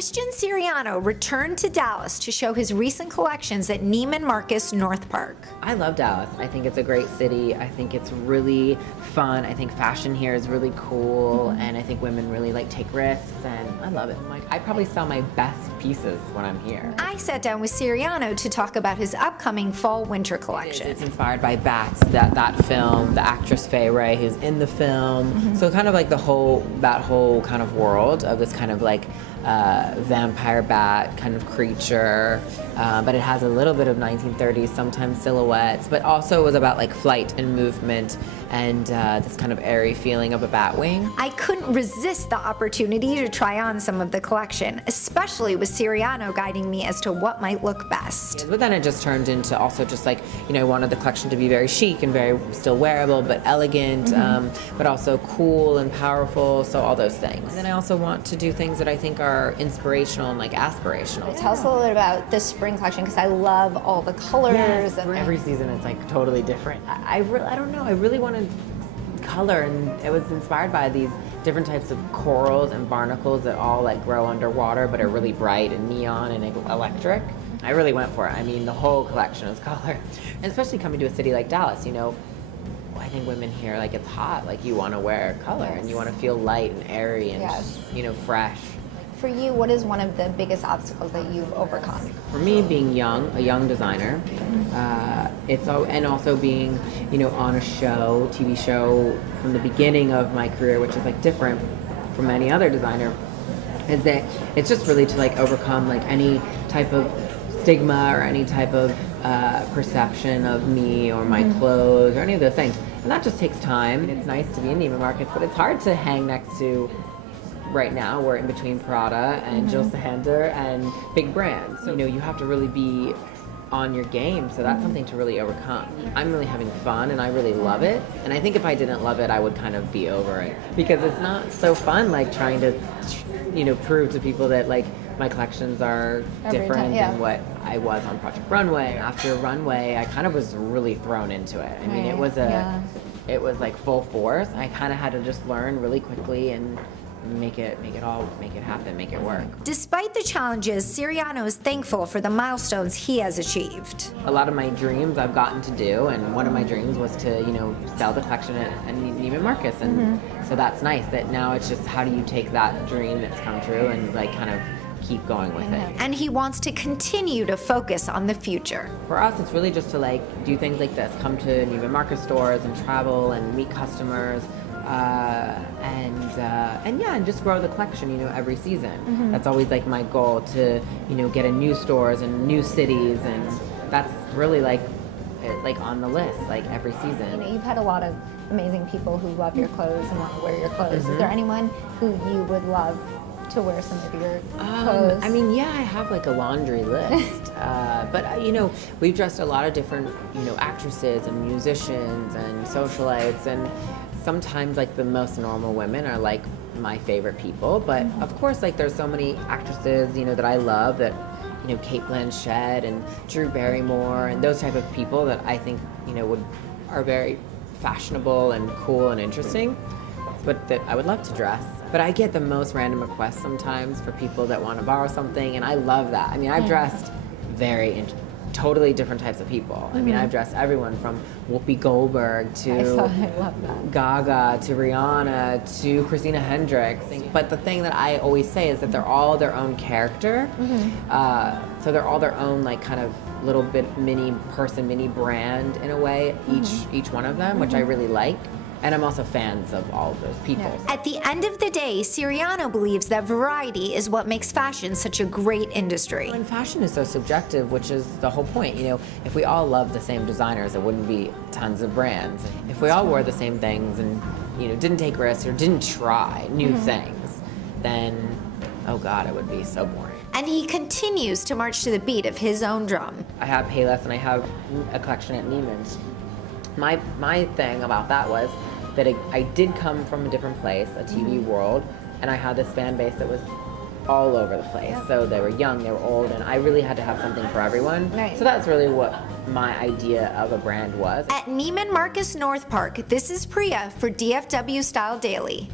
Christian Siriano returned to Dallas to show his recent collections at Neiman Marcus Northpark. I love Dallas. I think it's a great city. I think it's really fun. I think fashion here is really cool, and I think women really take risks, and I love it. I probably sell my best pieces when I'm here. I sat down with Siriano to talk about his upcoming fall-winter collection. It's inspired by Bats, that film, the actress Fay Wray who's in the film. So kind of that whole kind of world of this kind of vampire bat kind of creature, but it has a little bit of 1930s, sometimes silhouettes, but also was about flight and movement and this kind of airy feeling of a Batwing. I couldn't resist the opportunity to try on some of the collection, especially with Siriano guiding me as to what might look best. But then it just turned into also just I wanted the collection to be very chic and very still wearable, but elegant, but also cool and powerful, so all those things. And then I also want to do things that I think are inspirational and aspirational. Tell us a little bit about the spring collection, because I love all the colors. Yes, and every season it's totally different. I don't know, I really wanted color, and it was inspired by these different types of corals and barnacles that all grow underwater but are really bright and neon and electric. I really went for it. I mean, the whole collection is color. And especially coming to a city like Dallas, I think women here, it's hot, you want to wear color, and you want to feel light and airy and, fresh. For you, what is one of the biggest obstacles that you've overcome? For me, being a young designer, and also being, on a TV show from the beginning of my career, which is different from any other designer, is that it's just really to overcome any type of stigma or any type of perception of me or my clothes or any of those things. And that just takes time. It's nice to be in Neiman Marcus, but it's hard to hang next to. Right now, we're in between Prada and Jill Sander and big brands. So, you have to really be on your game. So that's something to really overcome. I'm really having fun and I really love it. And I think if I didn't love it, I would kind of be over it. Because it's not so fun, trying to, prove to people that, my collections are different than what I was on Project Runway. After Runway, I kind of was really thrown into it. I mean, it was full force. I kind of had to just learn really quickly and make it happen, make it work. Despite the challenges, Siriano is thankful for the milestones he has achieved. A lot of my dreams I've gotten to do, and one of my dreams was to, sell the collection at Neiman Marcus, and so that's nice that now it's just how do you take that dream that's come true and kind of keep going with it. And he wants to continue to focus on the future. For us, it's really just to do things like this, come to Neiman Marcus stores and travel and meet customers. And just grow the collection, every season. That's always my goal to, get in new stores and new cities, and that's really on the list, every season. You've had a lot of amazing people who love your clothes and want to wear your clothes. Is there anyone who you would love to wear some of your clothes? I mean, yeah, I have a laundry list, but we've dressed a lot of different, actresses and musicians and socialites, and sometimes the most normal women are my favorite people, but of course there's so many actresses that I love, that Kate Blanchett and Drew Barrymore and those type of people that I think are very fashionable and cool and interesting, but that I would love to dress. But I get the most random requests sometimes for people that want to borrow something, and I love that. I mean, I've dressed totally different types of people. I mean, I've dressed everyone from Whoopi Goldberg to I love that. Gaga to Rihanna to Christina Hendricks. But the thing that I always say is that they're all their own character. So they're all their own kind of little bit mini person, mini brand in a way, each one of them, which I really like. And I'm also fans of all of those people. Yes. At the end of the day, Siriano believes that variety is what makes fashion such a great industry. And fashion is so subjective, which is the whole point. If we all loved the same designers, there wouldn't be tons of brands. If we all wore the same things and didn't take risks or didn't try new things, then, oh God, it would be so boring. And he continues to march to the beat of his own drum. I have Payless and I have a collection at Neiman's. My thing about that was that I did come from a different place, a TV world, and I had this fan base that was all over the place. So they were young, they were old, and I really had to have something for everyone. Right. So that's really what my idea of a brand was. At Neiman Marcus Northpark, this is Priya for DFW Style Daily.